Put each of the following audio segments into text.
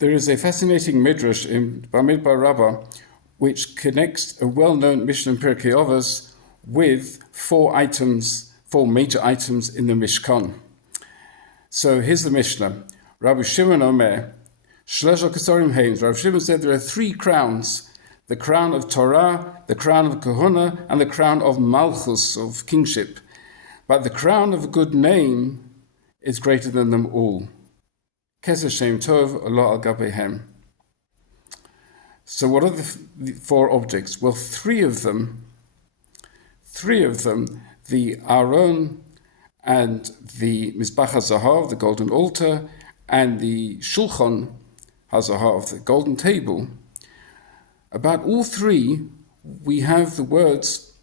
There is a fascinating midrash in Bamidbar Rabbah which connects a well-known Mishnah in Pirkei Avos with four major items in the Mishkan. So here's the Mishnah. Rabbi Shimon Omer, Shlesha Kesarim Haynes. Rabbi Shimon said there are three crowns: the crown of Torah, the crown of Kahuna, and the crown of Malchus, of kingship. But the crown of a good name is greater than them all. Keser Shem Tov Allah al Gabehem. So what are the four objects? Well, three of them, the Aron and the Mizbach HaZahav, the golden altar, and the Shulchan HaZahav, the golden table. About all three, we have the words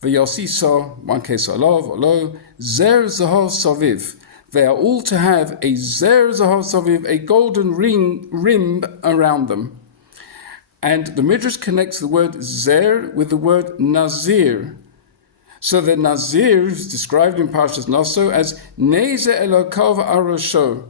V'yasisa, one case alav, olo, Zer Zahav Saviv. They are all to have a Zer Zahav Saviv, a golden rim around them. And the Midrash connects the word Zer with the word Nazir. So the Nazir is described in Parshas Naso as Neze Elokav Arosho.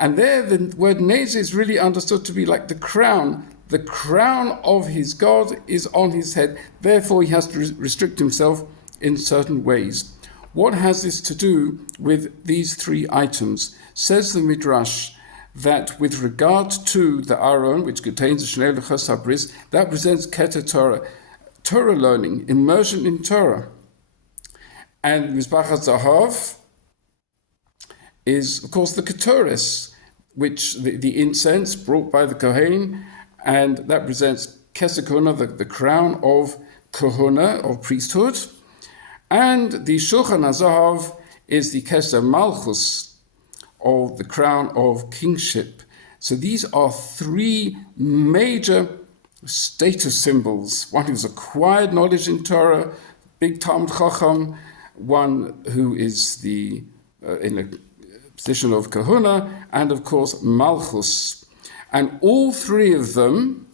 And there the word Neze is really understood to be like the crown. The crown of his God is on his head. Therefore, he has to restrict himself in certain ways. What has this to do with these three items? Says the Midrash that with regard to the Aron, which contains the Shnei Luchos HaBris, that presents Keter Torah, Torah learning, immersion in Torah. And Mizbach HaZahav is, of course, the Ketores, which the incense brought by the Kohen, and that presents Keser Kahuna, the crown of Kahuna, of priesthood. And the Shulchan HaZahav is the Keser Malchus, of the crown of kingship. So these are three major status symbols. One who's acquired knowledge in Torah, big Talmud Chacham, one who is in a position of Kahuna, and of course Malchus. And all three of them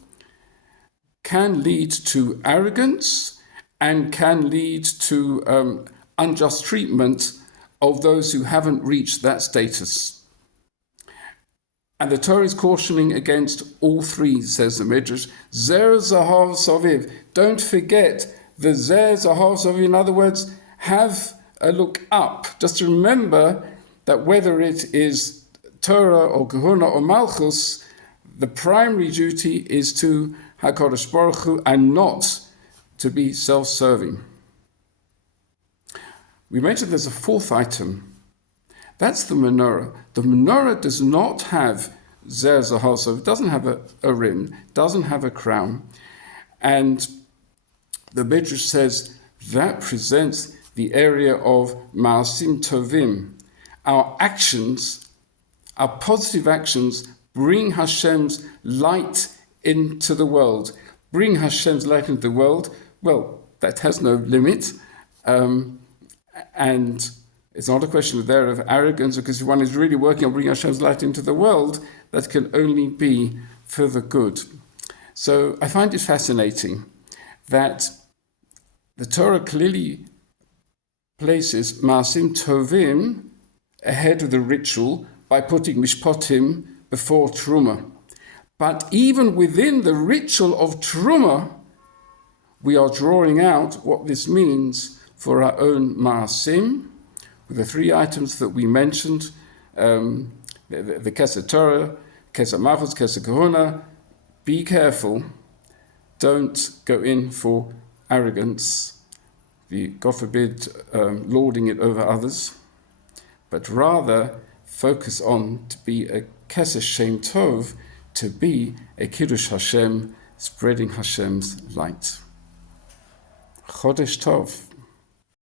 can lead to arrogance and can lead to unjust treatment of those who haven't reached that status. And the Torah is cautioning against all three, says the Midrash. Zer Zahav Saviv. Don't forget the Zer Zahav Saviv. In other words, have a look up. Just remember that whether it is Torah or Kahuna or Malchus, the primary duty is to HaKadosh Baruch Hu and not to be self-serving. We mentioned there's a fourth item. That's the menorah. The menorah does not have Zer Zahav, so it doesn't have a rim, doesn't have a crown. And the Midrash says that presents the area of Ma'asim Tovim. Our actions, our positive actions, bring Hashem's light into the world. Bring Hashem's light into the world. Well, that has no limit. And it's not a question there of arrogance, because if one is really working on bringing Hashem's light into the world, that can only be for the good. So I find it fascinating that the Torah clearly places Ma'asim Tovim ahead of the ritual by putting Mishpatim before Terumah. But even within the ritual of Terumah, we are drawing out what this means for our own Ma'asim, with the three items that we mentioned, the Keser Torah, Keser Malchus, Keser Kahuna. Be careful. Don't go in for arrogance, God forbid, lording it over others, but rather focus on to be a Keser Shem Tov, to be a Kiddush Hashem, spreading Hashem's light. Chodesh Tov.